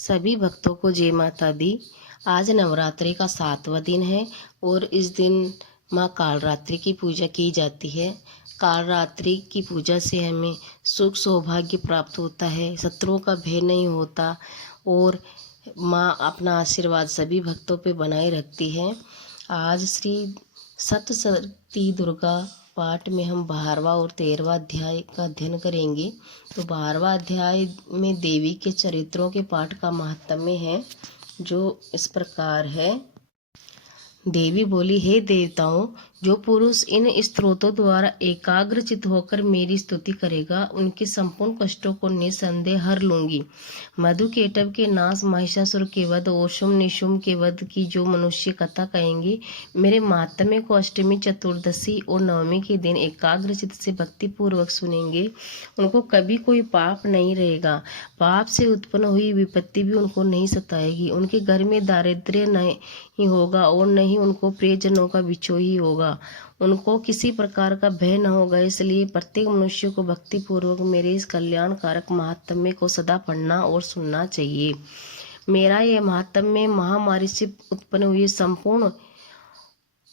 सभी भक्तों को जय माता दी। आज नवरात्रि का 7वां दिन है और इस दिन माँ कालरात्रि की पूजा की जाती है। कालरात्रि की पूजा से हमें सुख सौभाग्य प्राप्त होता है, शत्रुओं का भय नहीं होता और माँ अपना आशीर्वाद सभी भक्तों पे बनाए रखती है। आज श्री सप्तशती दुर्गा पाठ में हम 12वां और 13वां अध्याय का अध्ययन करेंगे। तो 12वां अध्याय में देवी के चरित्रों के पाठ का महात्म्य है, जो इस प्रकार है। देवी बोली, हे देवताओं, जो पुरुष इन स्तोत्रों द्वारा एकाग्रचित होकर मेरी स्तुति करेगा, उनके संपूर्ण कष्टों को निसंदेह हर लूंगी। मधुकेटव के नाश, महिषासुर के वध और शुम्भ निशुम्भ के वध की जो मनुष्य कथा कहेंगे, मेरे महात्म्य को अष्टमी, चतुर्दशी और नवमी के दिन एकाग्रचित से भक्ति पूर्वक सुनेंगे, उनको कभी कोई पाप नहीं रहेगा। पाप से उत्पन्न हुई विपत्ति भी उनको नहीं सताएगी। उनके घर में दारिद्र्य नहीं होगा और नहीं उनको प्रियजनों का विछोह ही होगा। उनको किसी प्रकार का भय न होगा। इसलिए प्रत्येक मनुष्य को भक्ति पूर्वक मेरे इस कल्याणकारक महात्म्य को सदा पढ़ना और सुनना चाहिए। मेरा यह महात्म्य महामारी से उत्पन्न हुए संपूर्ण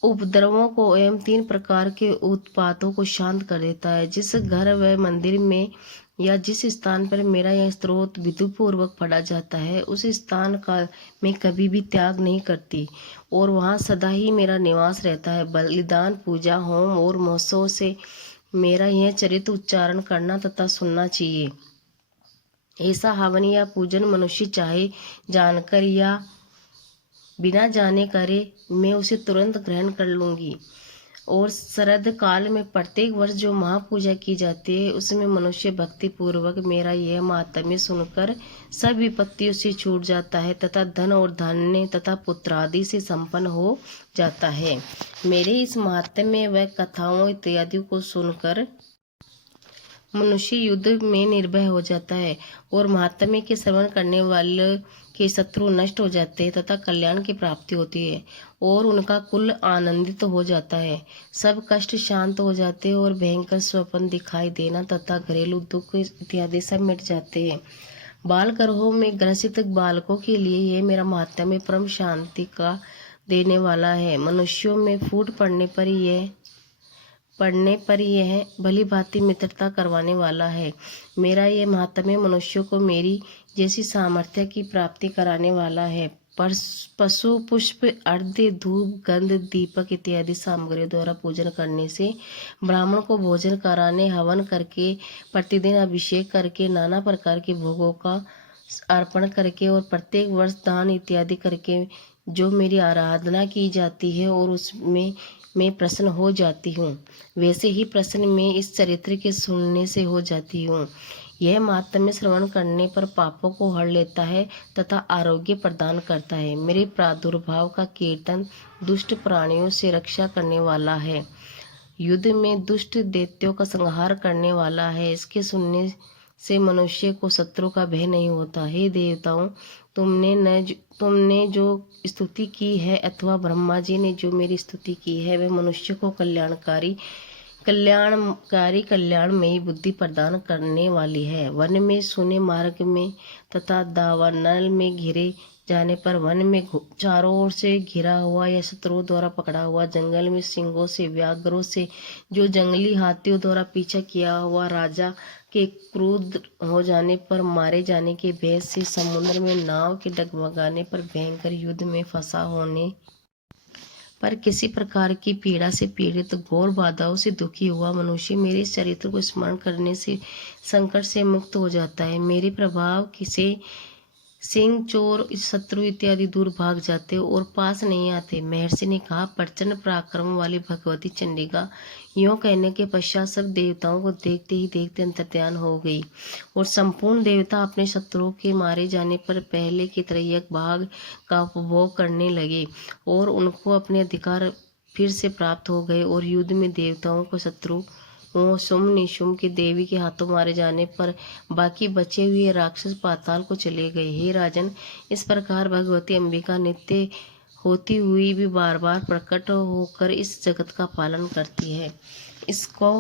उपद्रवों को एवं 3 प्रकार के उत्पातों को शांत कर देता है। जिस घर व मंदिर में या जिस स्थान पर मेरा यह स्तोत्र विधिपूर्वक पढ़ा जाता है, उस स्थान का मैं कभी भी त्याग नहीं करती और वहाँ सदा ही मेरा निवास रहता है। बलिदान, पूजा, होम और महोत्सव से मेरा यह चरित्र उच्चारण करना तथा सुनना चाहिए। ऐसा हवन या पूजन मनुष्य चाहे जानकर या बिना जाने करे, मैं उसे तुरंत ग्रहण कर लूंगी। और शरद काल में प्रत्येक वर्ष जो महापूजा की जाती है, उसमें मनुष्य भक्ति पूर्वक मेरा यह महात्म्य सुनकर सब विपत्तियों से छूट जाता है तथा धन और धान्य तथा पुत्र आदि से संपन्न हो जाता है। मेरे इस महात्म्य व कथाओं इत्यादि को सुनकर मनुष्य युद्ध में निर्भय हो जाता है और महात्म्य के श्रवण करने वाले के शत्रु नष्ट हो जाते हैं तथा कल्याण की प्राप्ति होती है और उनका कुल आनंदित हो जाता है। सब कष्ट शांत हो जाते हैं और भयंकर स्वप्न दिखाई देना तथा घरेलू दुख इत्यादि सब मिट जाते हैं। बाल ग्रहों में ग्रसित बालकों के लिए यह मेरा महात्म्य परम शांति का देने वाला है। मनुष्यों में फूट पढ़ने पर यह भली भांति मित्रता करवाने वाला है। मेरा यह महात्म्य मनुष्यों को मेरी जैसी सामर्थ्य की प्राप्ति कराने वाला है। पशु, पुष्प, अर्घ्य, धूप, गंध, दीपक इत्यादि सामग्रियों द्वारा पूजन करने से, ब्राह्मण को भोजन कराने, हवन करके, प्रतिदिन अभिषेक करके, नाना प्रकार के भोगों का अर्पण करके और प्रत्येक वर्ष दान इत्यादि करके जो मेरी आराधना की जाती है और उसमें मैं प्रसन्न हो जाती हूँ, वैसे ही प्रसन्न मैं इस चरित्र के सुनने से हो जाती हूँ। यह महात्म्य श्रवण करने पर पापों को हर लेता है तथा आरोग्य प्रदान करता है। मेरे प्रादुर्भाव का कीर्तन दुष्ट प्राणियों से रक्षा करने वाला है, युद्ध में दुष्ट दैत्यों का संहार करने वाला है। इसके सुनने से मनुष्य को शत्रु का भय नहीं होता। हे देवताओं, तुमने जो स्तुति की है अथवा ब्रह्मा जी ने जो मेरी स्तुति की है, वह मनुष्य को कल्याणमयी बुद्धि प्रदान करने वाली है। वन में, सुने मार्ग में तथा दावानल में घिरे जाने पर, वन में चारों ओर से घिरा हुआ या शत्रुओं द्वारा पकड़ा हुआ, जंगल में सिंहों से, व्याघ्रों से, जो जंगली हाथियों द्वारा पीछा किया हुआ, राजा के क्रुद्ध हो जाने पर, मारे जाने के भय से, समुद्र में नाव के डगमगाने पर, भयंकर युद्ध में फंसा होने पर, किसी प्रकार की पीड़ा से पीड़ित, घोर बाधाओं से दुखी हुआ मनुष्य मेरे इस चरित्र को स्मरण करने से संकट से मुक्त हो जाता है। मेरे प्रभाव से सिंह, चोर, शत्रु इत्यादि दूर भाग जाते और पास नहीं आते। महर्षि ने कहा, प्रचंड पराक्रम वाली भगवती चंडिका यों कहने के पश्चात सब देवताओं को देखते ही देखते अंतर्ध्यान हो गई और संपूर्ण देवता अपने शत्रुओं के मारे जाने पर पहले की तरह एक भाग का उपभोग करने लगे और उनको अपने अधिकार फिर से प्राप्त हो गए और युद्ध में देवताओं को शत्रु शुम्भ निशुम्भ के देवी के हाथों मारे जाने पर बाकी बचे हुए राक्षस पाताल को चले गए। हे राजन, इस प्रकार भगवती अंबिका नित्य होती हुई भी बार बार प्रकट होकर इस जगत का पालन करती है। इसको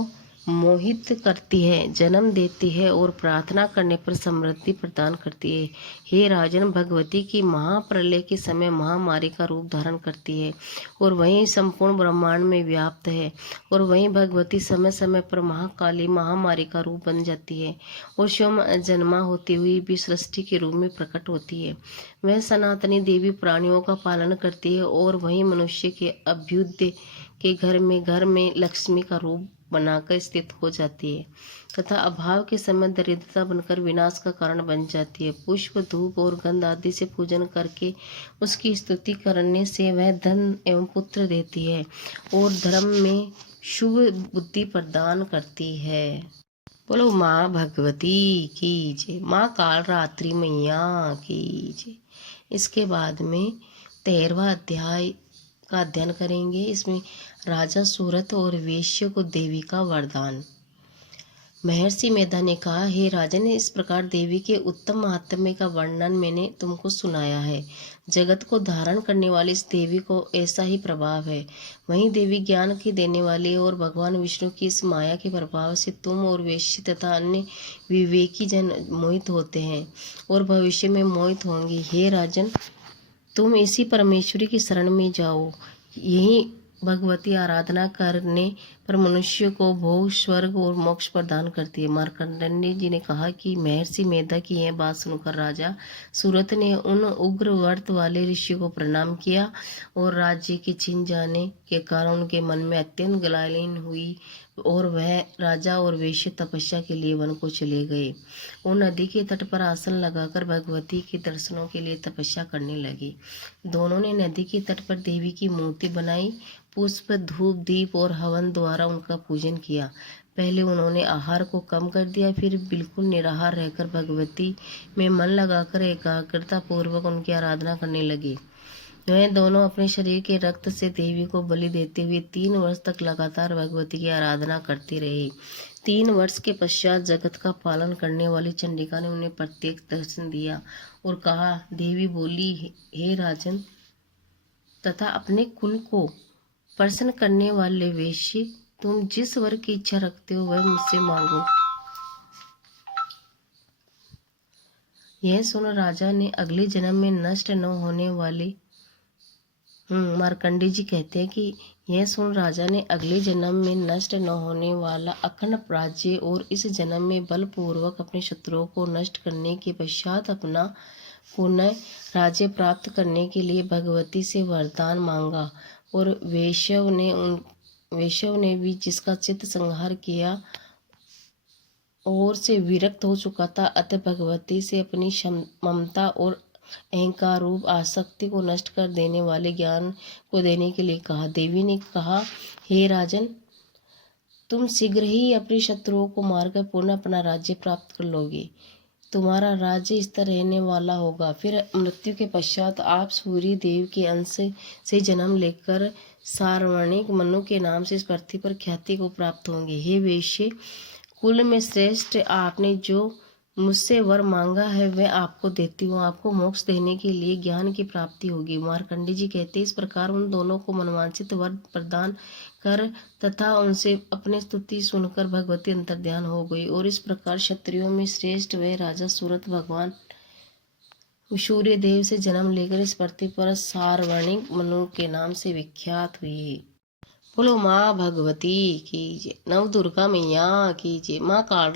मोहित करती है, जन्म देती है और प्रार्थना करने पर समृद्धि प्रदान करती है। हे राजन, भगवती की महाप्रलय के समय महामारी का रूप धारण करती है और वहीं संपूर्ण ब्रह्मांड में व्याप्त है। और वहीं भगवती समय समय पर महाकाली महामारी का रूप बन जाती है और स्वयं जन्मा होती हुई भी सृष्टि के रूप में प्रकट होती है। वह सनातनी देवी प्राणियों का पालन करती है और वहीं मनुष्य के अभ्युदय के घर में लक्ष्मी का रूप बनाकर स्थित हो जाती है तथा अभाव के समय दरिद्रता बनकर विनाश का कारण बन जाती है। पुष्प, धूप और गंध आदि से पूजन करके उसकी स्तुति करने से वह धन एवं पुत्र देती है और धर्म में शुभ बुद्धि प्रदान करती है। बोलो माँ भगवती की जय, माँ काल रात्रि मैया की जय। इसके बाद में 13वां अध्याय का अध्ययन करेंगे। इसमें राजा सूरत और वेश्य को देवी का वरदान। महर्षि मेधा ने कहा, हे राजन, इस प्रकार देवी के उत्तम महात्म्य का वर्णन मैंने तुमको सुनाया है। जगत को धारण करने वाली इस देवी को ऐसा ही प्रभाव है। वहीं देवी ज्ञान की देने वाली और भगवान विष्णु की इस माया के प्रभाव से तुम और वेश्य तथा अन्य विवेकी जन मोहित होते हैं और भविष्य में मोहित होंगे। हे राजन, तुम इसी परमेश्वरी की शरण में जाओ। यही भगवती आराधना करने पर मनुष्य को भोग, स्वर्ग और मोक्ष प्रदान करती है। मार्कंडेय जी ने कहा कि महर्षि मेधा की यह बात सुनकर राजा सूरत ने उन उग्र व्रत वाले ऋषि को प्रणाम किया और राज्य के छिन जाने के कारण उनके मन में अत्यंत ग्लानि हुई और वह राजा और वेश्य तपस्या के लिए वन को चले गए। वो नदी के तट पर आसन लगाकर भगवती के दर्शनों के लिए तपस्या करने लगे। दोनों ने नदी के तट पर देवी की मूर्ति बनाई, पुष्प, धूप, दीप और हवन द्वारा उनका पूजन किया। पहले उन्होंने आहार को कम कर दिया, फिर बिल्कुल निराहार रहकर भगवती में मन लगाकर एकाग्रता पूर्वक उनकी आराधना करने लगे। वह दोनों अपने शरीर के रक्त से देवी को बलि देते हुए 3 वर्ष तक लगातार भगवती की आराधना करते रहे। 3 वर्ष के पश्चात जगत का पालन करने वाली चंडिका ने उन्हें प्रत्येक दर्शन दिया और कहा, देवी बोली, हे राजन तथा अपने कुल को प्रसन्न करने वाले वेश्य, तुम जिस वर की इच्छा रखते हो वह मुझसे मांगो। यह सुन राजा ने अगले जन्म में नष्ट न होने वाले मार्कंडेय जी कहते हैं कि यह सुन राजा ने अगले जन्म में नष्ट न होने वाला अखंड राज्य और इस जन्म में बलपूर्वक अपने शत्रुओं को नष्ट करने के पश्चात अपना पुनः राज्य प्राप्त करने के लिए भगवती से वरदान मांगा। और वेश्यव ने भी, जिसका चित्त संहार किया और से विरक्त हो चुका था, अतः भगवती से अपनी ममता और अहंकार रूप आसक्ति को नष्ट कर देने वाले ज्ञान को देने के लिए कहा। देवी ने कहा, हे राजन, तुम शीघ्र ही अपने शत्रुओं को मारकर पुनः अपना राज्य प्राप्त कर लोगे। तुम्हारा राज्य स्थिर रहने वाला होगा। फिर मृत्यु के पश्चात आप सूर्य देव के अंश से जन्म लेकर सार्वणिक मनु के नाम से इस पृथ्वी पर ख्याति को प्राप्त होंगे। हे वेश्य, कुल में श्रेष्ठ, आपने जो मुझसे वर मांगा है वह आपको देती हूँ। आपको मोक्ष देने के लिए ज्ञान की प्राप्ति होगी। मार्कंडेय जी कहते, इस प्रकार उन दोनों को मनवांछित वर प्रदान कर तथा उनसे अपनी स्तुति सुनकर भगवती अंतर्ध्यान हो गई। और इस प्रकार क्षत्रियों में श्रेष्ठ वह राजा सूरत भगवान सूर्य देव से जन्म लेकर इस पृथ्वी पर सार्वणिक मनु के नाम से विख्यात हुई। बोलो माँ भगवती की जय, नव दुर्गा मैया की जय, माँ काल